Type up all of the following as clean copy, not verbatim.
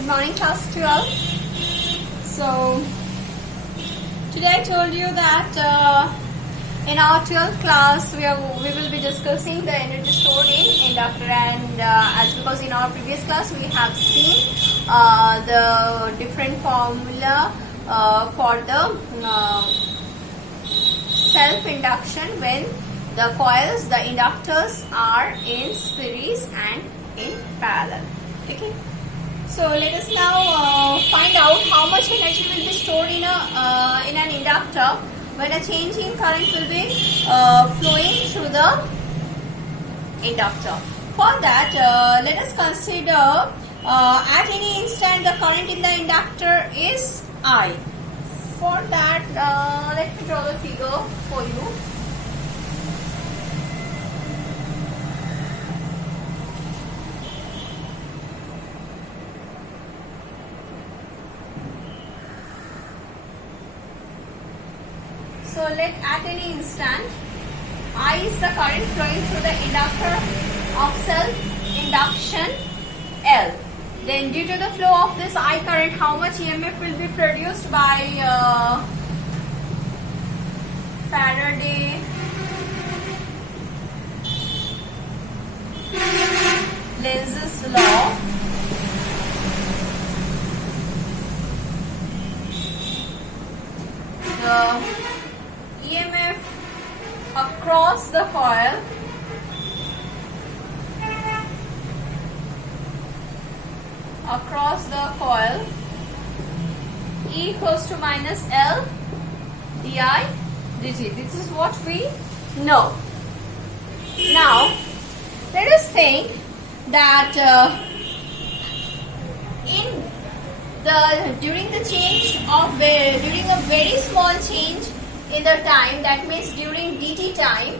Good morning, class 12. So today I told you that in our 12th class we will be discussing the energy stored in inductor, and as because in our previous class we have seen the different formula for the self induction when the coils, the inductors are in series and in parallel. Okay. So let us now find out how much energy will be stored in an inductor when a change in current will be flowing through the inductor. For that, let us consider at any instant the current in the inductor is I. For that, let me draw the figure for you. So let at any instant I is the current flowing through the inductor of self-induction L. Then due to the flow of this I current, how much EMF will be produced by Faraday Lenz's law. The EMF across the coil E equals to minus L di dt. This is what we know. Now let us think that during a very small change in the time, that means during dt time,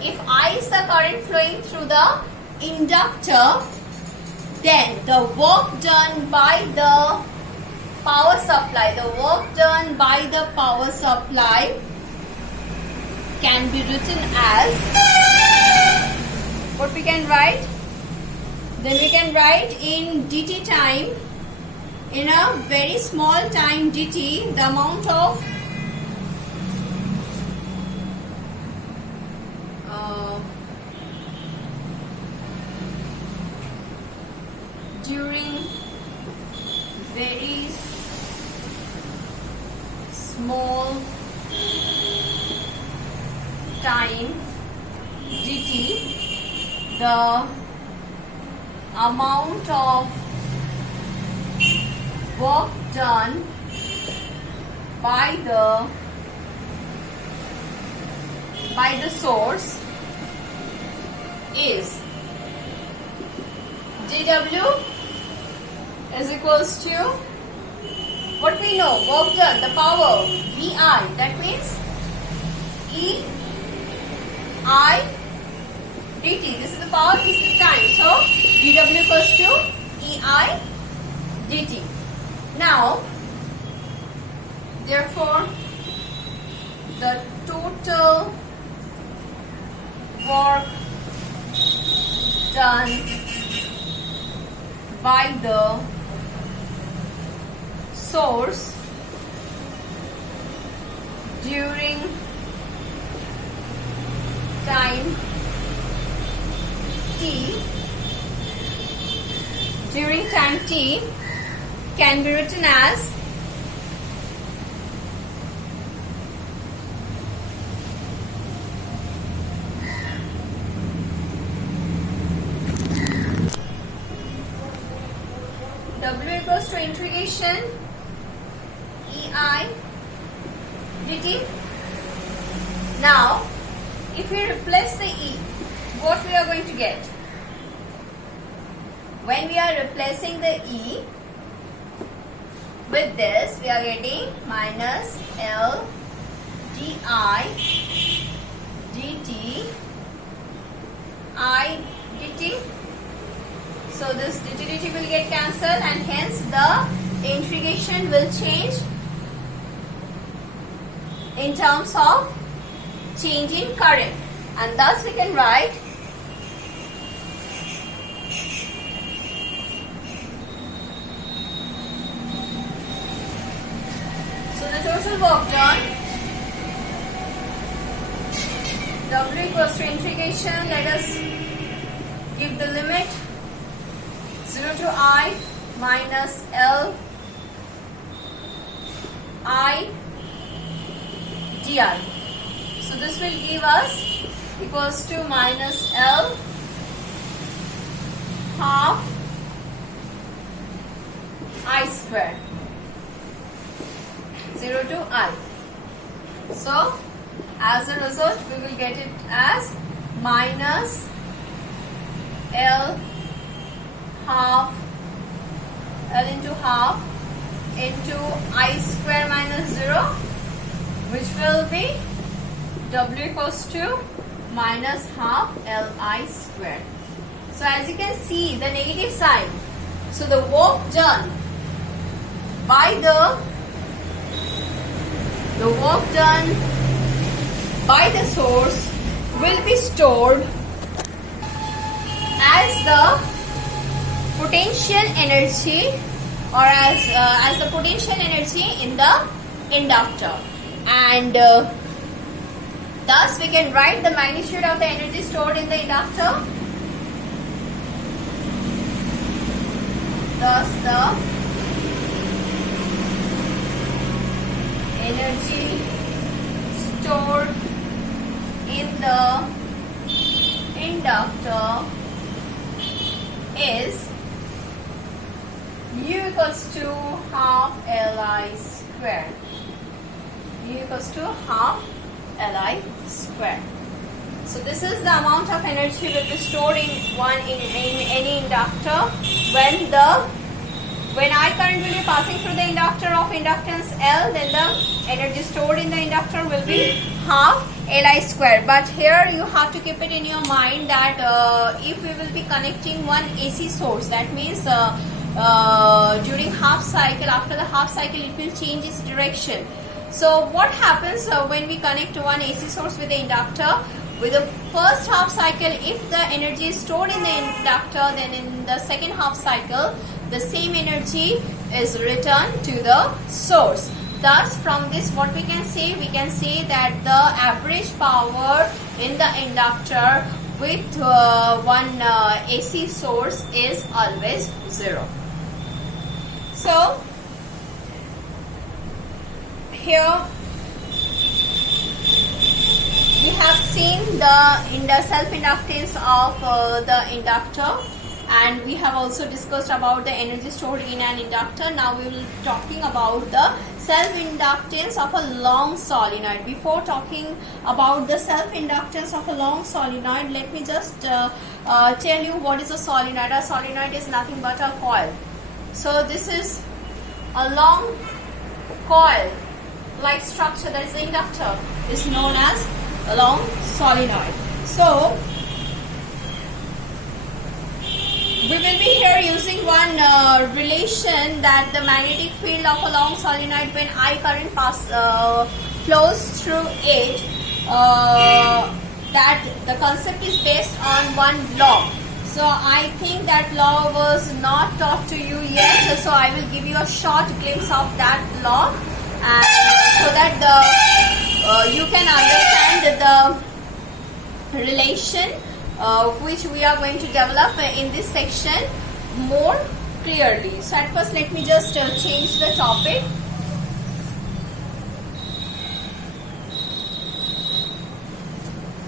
if I is the current flowing through the inductor, then the work done by the power supply, can be written as, what we can write? Then we can write in dt time, in a very small time dt, the amount of during very small time dt, the amount of work done by the source is dW is equals to what we know, work done, the power VI, that means EI dt. This is the power, this is time. So dW equals to EI dt. Now, therefore, the total work done by the source during time t can be written as W equals to integration EI dt. Now, if we replace the E, what we are going to get? When we are replacing the E with this, we are getting minus L di dt I dt. So this dt will get cancelled, and hence the integration will change in terms of change in current. and thus we can write so the total work done, W equals to integration, let us give the limit 0 to I minus L I di. So this will give us equals to minus L half I square, 0 to I. So as a result we will get it as minus L half L into half into I square minus 0, which will be W equals to minus half Li square. So as you can see, the negative sign, so the work done by the source will be stored as the potential energy, or as the potential energy in the inductor, and thus we can write the magnitude of the energy stored in the inductor. Thus the energy stored in the inductor is mu equals to half Li square. Mu equals to half Li square. So this is the amount of energy will be stored in any inductor when I current will be passing through the inductor of inductance L, then the energy stored in the inductor will be half Li square. But here you have to keep it in your mind that if we will be connecting one AC source, that means during half cycle, after the half cycle it will change its direction. So what happens when we connect one AC source with the inductor? With the first half cycle, if the energy is stored in the inductor, then in the second half cycle the same energy is returned to the source. Thus from this what we can say? We can say that the average power in the inductor with one AC source is always 0. So here we have seen the self-inductance of the inductor, and we have also discussed about the energy stored in an inductor. Now we will be talking about the self-inductance of a long solenoid. Before talking about the self-inductance of a long solenoid, let me just tell you what is a solenoid. A solenoid is nothing but a coil. So this is a long coil like structure, that is the inductor, is known as a long solenoid. So we will be here using one relation, that the magnetic field of a long solenoid when I current flows through it, that the concept is based on one law. So I think that law was not taught to you yet, so I will give you a short glimpse of that law, and so that you can understand the relation which we are going to develop in this section more clearly. So at first let me just change the topic.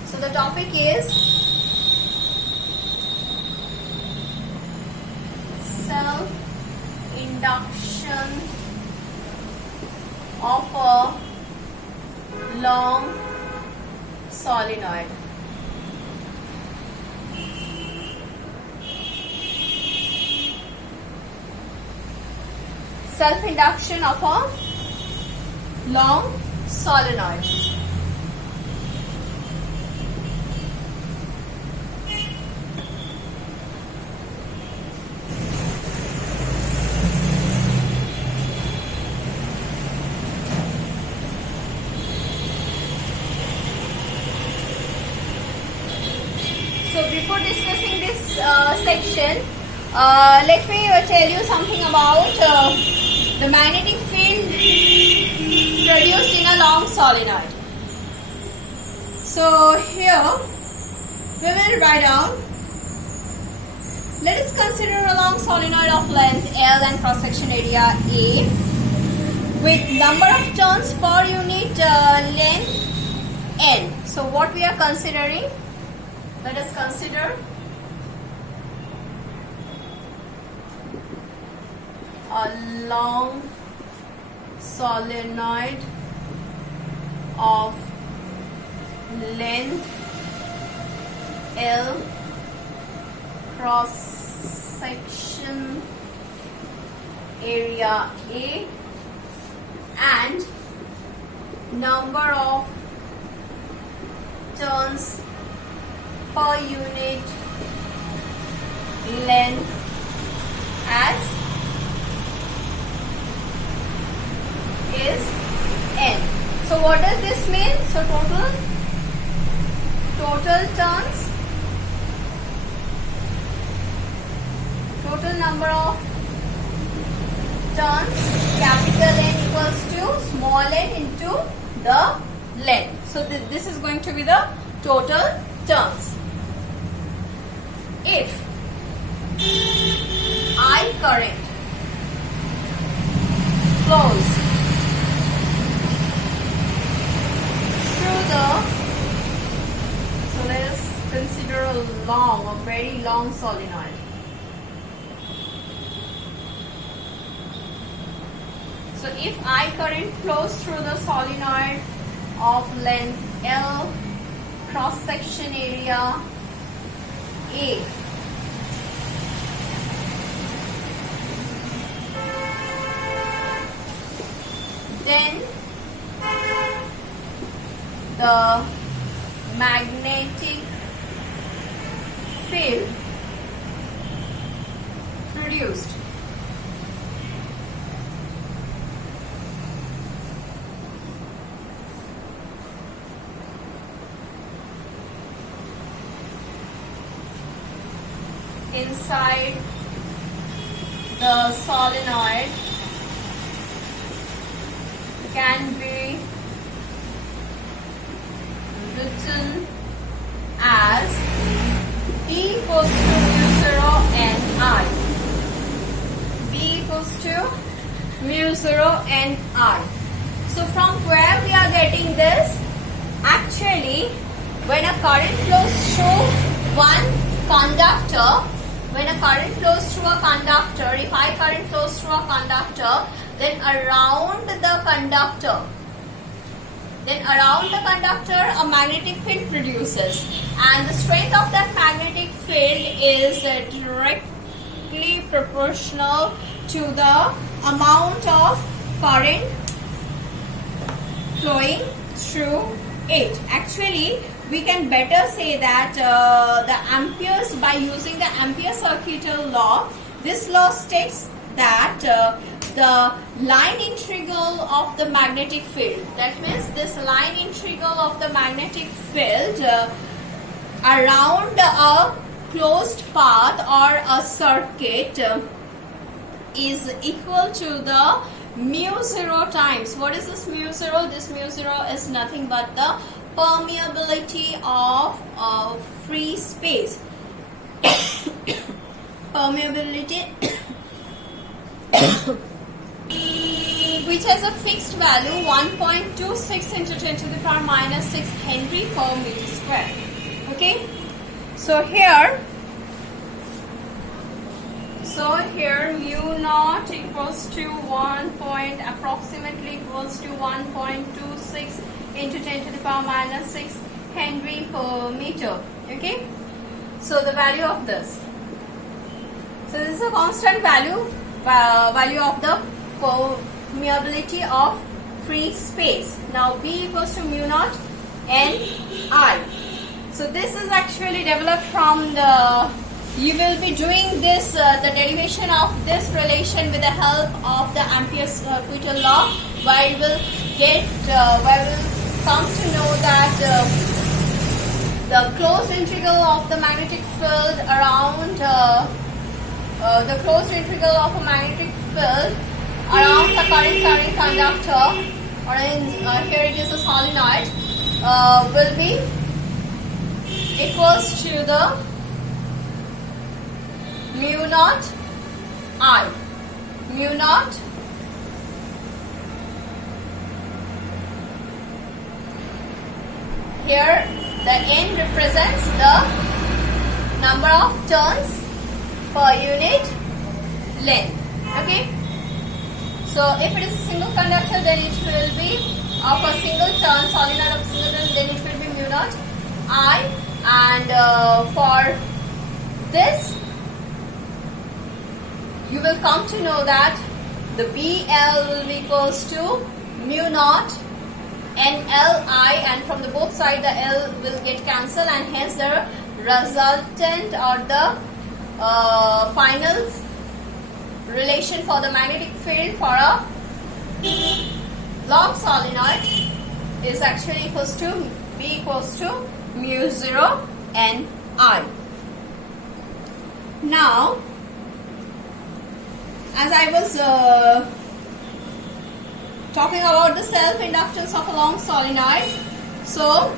So the topic is self-induction of a long solenoid. Self-induction of a long solenoid. So before discussing this section, let me tell you something about the magnetic field produced in a long solenoid. So here we will write down. Let us consider a long solenoid of length L and cross-section area A with number of turns per unit length N. So what we are considering? Let us consider a long solenoid of length L, cross section area A, and number of turns per unit length as is N. So what does this mean? So total turns, total number of turns, capital N equals to small n into the length. So this is going to be the total turns. If I current flows through the, so let us consider a very long solenoid. So if I current flows through the solenoid of length L, cross section area A, then the magnetic field produced inside the solenoid can be written as B equals to mu 0 and I. B equals to mu 0 and I. So from where we are getting this? Actually, when a current flows through one conductor, when a current flows through a conductor, if I current flows through a conductor, then around the conductor, a magnetic field produces, and the strength of that magnetic field is directly proportional to the amount of current flowing through it. Actually, we can better say that the amperes, by using the ampere circuital law, this law states that the line integral of the magnetic field, that means this line integral of the magnetic field around a closed path or a circuit is equal to the mu 0 times. What is this mu 0? This mu 0 is nothing but the permeability of free space. Permeability which has a fixed value 1.26 into 10 to the power minus 6 Henry per meter square. Okay, so here mu naught equals to approximately equals to 1.26 into 10 to the power minus 6 Henry per meter. Okay, so the value of this. So this is a constant value of the permeability of free space. Now B equals to mu naught N I. So this is actually developed from the, you will be doing this, the derivation of this relation with the help of the ampere circuital law, where we'll come to know that the closed integral of the magnetic field around the closed integral of a magnetic field around the current carrying conductor, or here it is a solenoid, will be equals to the mu naught I. Mu naught here the n represents the number of turns per unit length. Okay. So if it is a single conductor, then it will be of a single turn, solenoid of a single turn, then it will be mu naught I, and for this you will come to know that the BL will be equals to mu naught NLI, and from the both sides the L will get cancelled, and hence the resultant or the final relation for the magnetic field for a long solenoid is actually equals to B equals to mu 0 N I. Now, as I was talking about the self-inductance of a long solenoid, so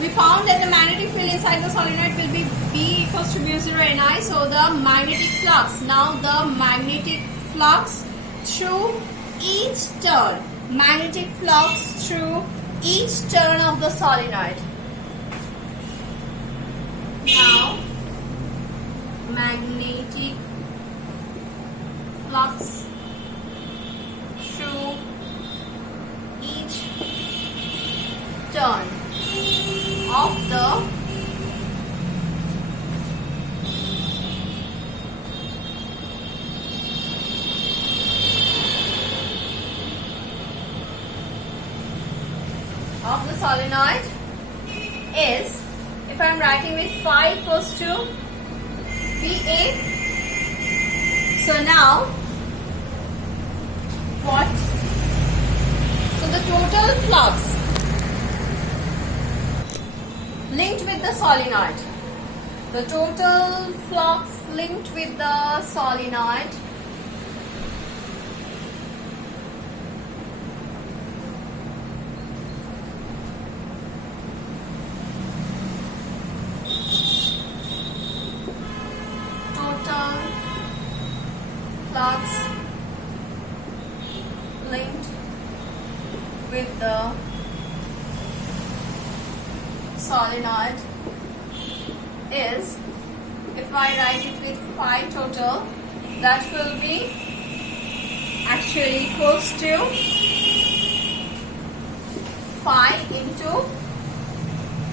we found that the magnetic field inside the solenoid will be B equals to mu 0 Ni. So the magnetic flux, now the magnetic flux through each turn, magnetic flux through each turn of the solenoid. Now magnetic flux through each turn of the solenoid is, if I am writing with phi equals to VA. So now what? So the total flux linked with the solenoid, the total flux linked with the solenoid flux linked with the solenoid is, if I write it with phi total, that will be actually equals to phi into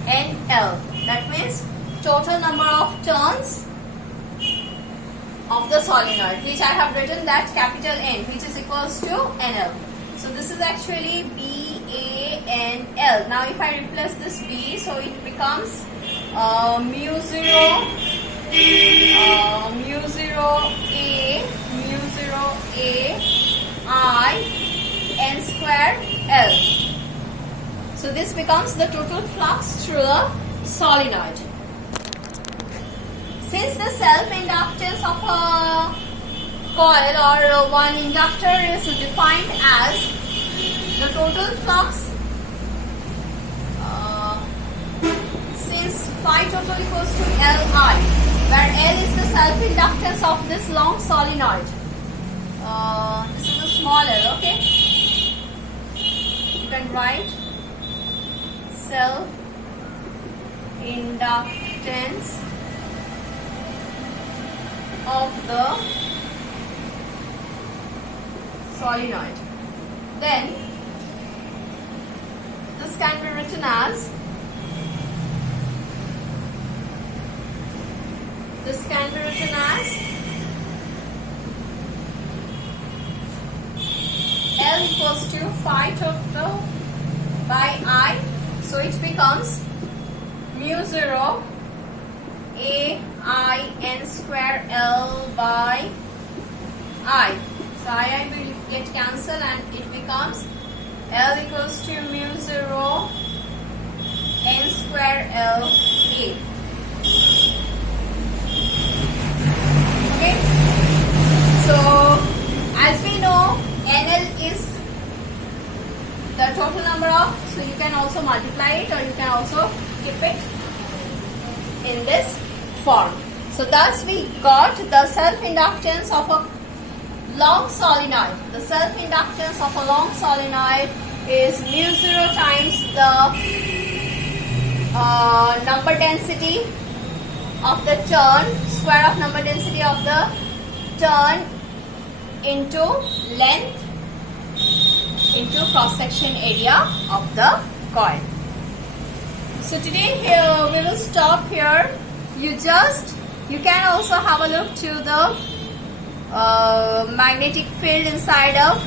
NL. That means total number of turns of the solenoid, which I have written that capital N, which is equals to NL. So this is actually BANL. Now if I replace this B, so it becomes mu 0 A I N square L. So this becomes the total flux through the solenoid. Since the self-inductance of a coil or one inductor is defined as the total flux, since phi total equals to Li, where L is the self-inductance of this long solenoid. This is a small L, okay? You can write self-inductance of the solenoid. Then this can be written as L equals to phi total by I. So it becomes mu 0 A I N square L by I. So I will get cancelled and it becomes L equals to mu 0 N square L A. Okay. So as we know, NL is the total number of, so you can also multiply it or you can also keep it in this form. So thus we got the self-inductance of a long solenoid. The self-inductance of a long solenoid is mu 0 times the number density of the turn, square of number density of the turn into length into cross-section area of the coil. So today here we will stop here. You can also have a look to the magnetic field inside a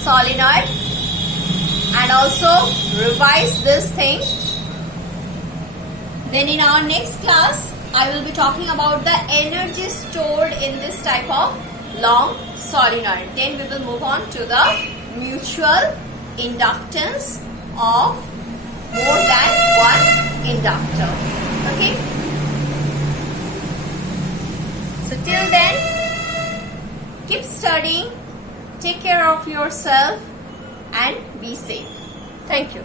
solenoid and also revise this thing. Then in our next class I will be talking about the energy stored in this type of long solenoid. Then we will move on to the mutual inductance of more than one inductor. Okay. So till then, keep studying, take care of yourself and be safe. Thank you.